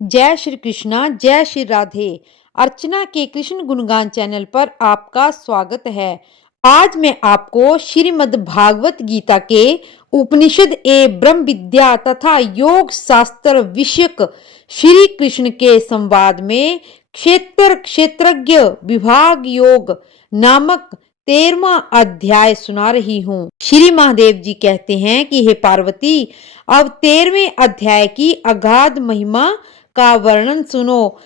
जय श्री कृष्णा, जय श्री राधे। अर्चना के कृष्ण गुणगान चैनल पर आपका स्वागत है। आज मैं आपको श्रीमद् भागवत गीता के उपनिषद ब्रह्म विद्या तथा योग शास्त्र विषयक श्री कृष्ण के संवाद में क्षेत्रज्ञ विभाग योग नामक 13वां अध्याय सुना रही हूँ। श्री महादेव जी कहते हैं कि हे पार्वती, अब 13वें अध्याय की अगाध महिमा का वर्णन सुनो।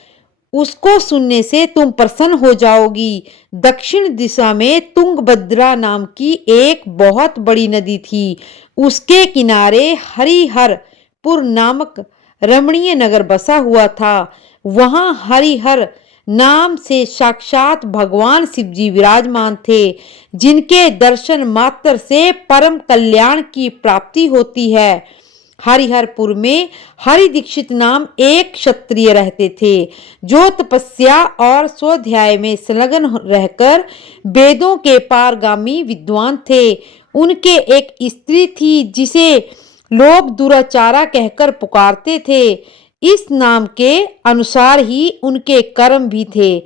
उसको सुनने से तुम प्रसन्न हो जाओगी। दक्षिण दिशा में तुंगभद्रा नाम की एक बहुत बड़ी नदी थी। उसके किनारे हरिहरपुर नामक रमणीय नगर बसा हुआ था। वहां हरिहर नाम से साक्षात भगवान शिव जी विराजमान थे, जिनके दर्शन मात्र से परम कल्याण की प्राप्ति होती है। हरिहरपुर में हरि दीक्षित नाम एक क्षत्रिय रहते थे, जो तपस्या और स्वाध्याय में संलग्न रहकर वेदों के पारगामी विद्वान थे। उनके एक स्त्री थी, जिसे लोग दुराचारा कहकर पुकारते थे। इस नाम के अनुसार ही उनके कर्म भी थे।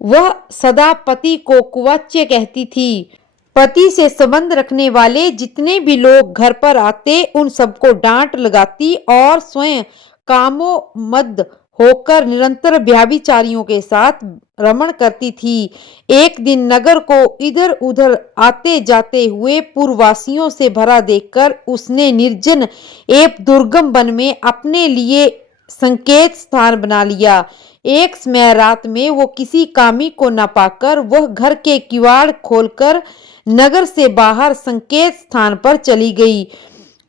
वह सदा पति को कुवाच्य कहती थी। पति से संबंध रखने वाले जितने भी लोग घर पर आते, उन सबको डांट लगाती और स्वयं कामोन्मत्त होकर निरंतर व्यभिचारियों के साथ रमण करती थी। एक दिन नगर को इधर उधर आते जाते हुए पूर्ववासियों से भरा देखकर उसने निर्जन एवं दुर्गम वन में अपने लिए संकेत स्थान बना लिया। एक समय रात में वो किसी कामी को न पाकर वह घर के किवाड़ खोलकर नगर से बाहर संकेत स्थान पर चली गई।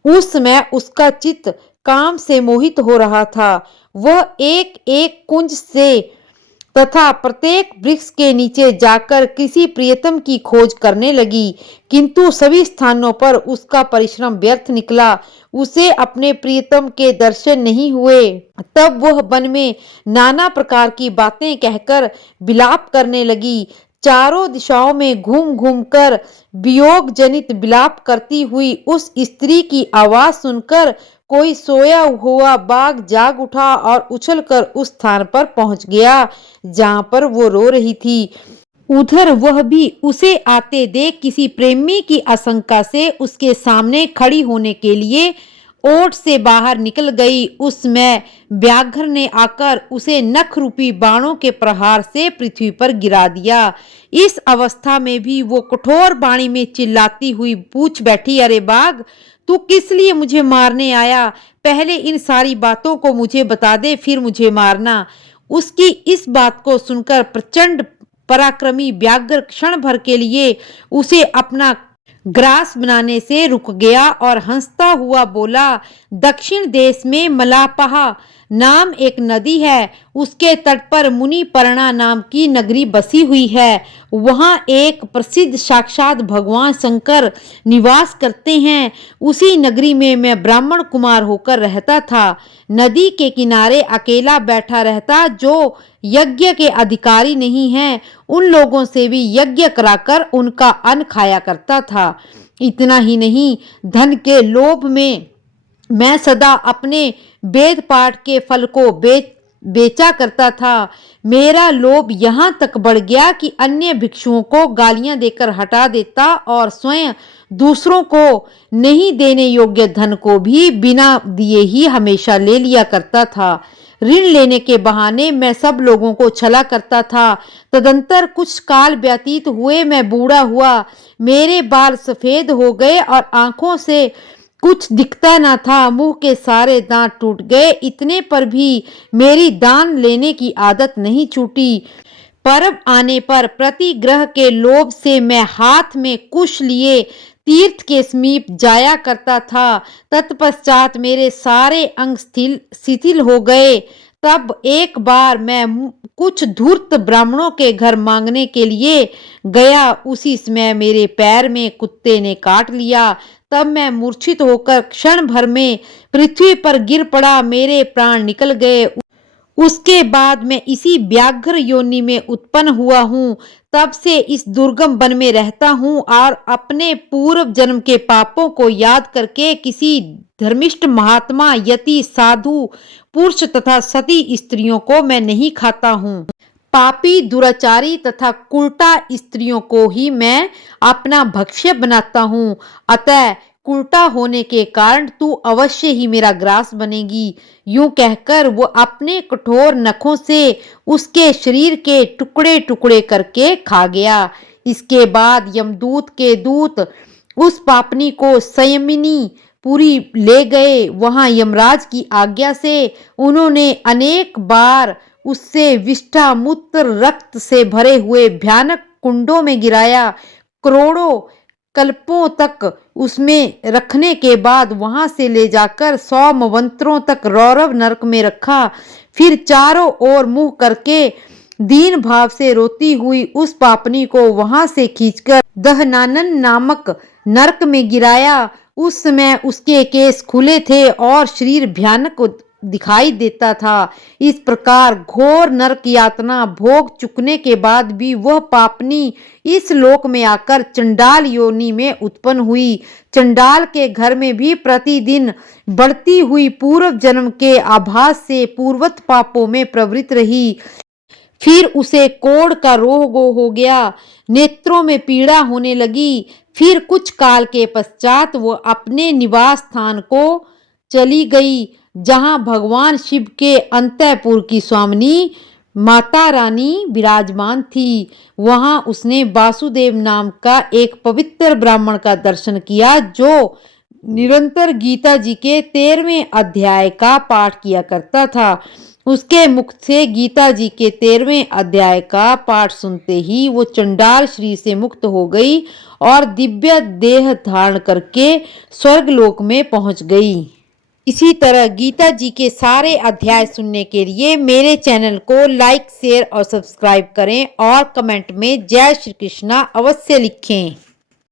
उस समय उसका चित्त काम से मोहित हो रहा था। वह एक एक कुंज से तथा प्रत्येक वृक्ष के नीचे जाकर किसी प्रियतम की खोज करने लगी, किंतु सभी स्थानों पर उसका परिश्रम व्यर्थ निकला। उसे अपने प्रियतम के दर्शन नहीं हुए। तब वह वन में नाना प्रकार की बातें कहकर विलाप करने लगी। चारों दिशाओं में घूम घूम कर वियोग जनित विलाप करती हुई उस स्त्री की आवाज सुनकर कोई सोया हुआ बाघ जाग उठा और उछलकर उस स्थान पर पहुंच गया जहां पर वो रो रही थी। उधर वह भी उसे आते देख किसी प्रेमी की आशंका से उसके सामने खड़ी होने के लिए ओट से बाहर निकल गई। उसमें व्याघ्र ने आकर उसे नख रूपी बाणों के प्रहार से पृथ्वी पर गिरा दिया। इस अवस्था में भी वो कठोर वाणी में चिल्लाती हुई पूछ बैठी, अरे बाघ, तू किस लिए मुझे मारने आया? पहले इन सारी बातों को मुझे बता दे, फिर मुझे मारना। उसकी इस बात को सुनकर प्रचंड पराक्रमी व्याघ्र क्षण भर के लिए उसे अपना ग्रास बनाने से रुक गया और हंसता हुआ बोला, दक्षिण देश में मलापहा नाम एक नदी है। उसके तट पर मुनिपर्णा नाम की नगरी बसी हुई है। वहां एक प्रसिद्ध साक्षात भगवान शंकर निवास करते हैं। उसी नगरी में मैं ब्राह्मण कुमार होकर रहता था। नदी के किनारे अकेला बैठा रहता, जो यज्ञ के अधिकारी नहीं हैं, उन लोगों से भी यज्ञ कराकर उनका अन्न खाया करता था। इतना ही नहीं, धन के लोभ में मैं सदा अपने वेद पाठ के फल को बेचा करता था। मेरा लोभ यहाँ तक बढ़ गया कि अन्य भिक्षुओं को गालियां देकर हटा देता और स्वयं दूसरों को नहीं देने योग्य धन को भी बिना दिए ही हमेशा ले लिया करता था। ऋण लेने के बहाने मैं सब लोगों को छला करता था। तदंतर कुछ काल व्यतीत हुए मैं बूढ़ा हुआ। मेरे बाल सफेद हो गए और आंखों से कुछ दिखता न था। मुंह के सारे दांत टूट गए। इतने पर भी मेरी दान लेने की आदत नहीं छूटी। पर्व आने पर प्रति ग्रह के लोभ से मैं हाथ में कुश लिए तीर्थ के समीप जाया करता था। तत्पश्चात मेरे सारे अंग शिथिल हो गए। तब एक बार मैं कुछ धूर्त ब्राह्मणों के घर मांगने के लिए गया। उसी समय मेरे पैर में कुत्ते ने काट लिया। तब मैं मूर्छित होकर क्षण भर में पृथ्वी पर गिर पड़ा। मेरे प्राण निकल गए। उसके बाद मैं इसी व्याघ्र योनि में उत्पन्न हुआ हूँ। तब से इस दुर्गम वन में रहता हूँ और अपने पूर्व जन्म के पापों को याद करके किसी धर्मिष्ठ महात्मा, यति, साधु पुरुष तथा सती स्त्रियों को मैं नहीं खाता हूँ। पापी, दुराचारी तथा कुलटा स्त्रियों को ही मैं अपना भक्ष्य बनाता हूँ। अतः कुलटा होने के कारण तू अवश्य ही मेरा ग्रास बनेगी। यूं कहकर वो अपने कठोर नखों से उसके शरीर के टुकड़े टुकड़े करके खा गया। इसके बाद यमदूत के दूत उस पापनी को संयमिनी पुरी ले गए। वहां यमराज की आज्ञा से उन्होंने अनेक बार उससे विष्ठा, मूत्र, रक्त से भरे हुए भयानक कुंडों में गिराया। करोड़ों कल्पों तक उसमें रखने के बाद वहां से ले जाकर 100 मंवंतरों तक रौरव नरक में रखा। फिर चारों ओर मुंह करके दीन भाव से रोती हुई उस पापनी को वहां से खींचकर दहनानन नामक नरक में गिराया। उस समय उसके केस खुले थे और शरीर भयानक दिखाई देता था। इस प्रकार घोर नरक यातना भोग चुकने के बाद भी वह पापनी इस लोक में आकर चंडाल योनि में उत्पन्न हुई। चंडाल के घर में भी प्रतिदिन बढ़ती हुई पूर्व जन्म के आभास से पूर्वत पापों में प्रवृत्त रही। फिर उसे कोढ़ का रोग हो गया, नेत्रों में पीड़ा होने लगी। फिर कुछ काल के पश्चात वो अपने निवास स्थान को चली गई, जहां भगवान शिव के अंतःपुर की स्वामिनी माता रानी विराजमान थी। वहां उसने वासुदेव नाम का एक पवित्र ब्राह्मण का दर्शन किया, जो निरंतर गीता जी के 13वें अध्याय का पाठ किया करता था। उसके मुख से गीता जी के 13वें अध्याय का पाठ सुनते ही वो चंडाल शरीर से मुक्त हो गई और दिव्य देह धारण करके स्वर्गलोक में पहुंच गई। इसी तरह गीता जी के सारे अध्याय सुनने के लिए मेरे चैनल को लाइक, शेयर और सब्सक्राइब करें और कमेंट में जय श्री कृष्णा अवश्य लिखें।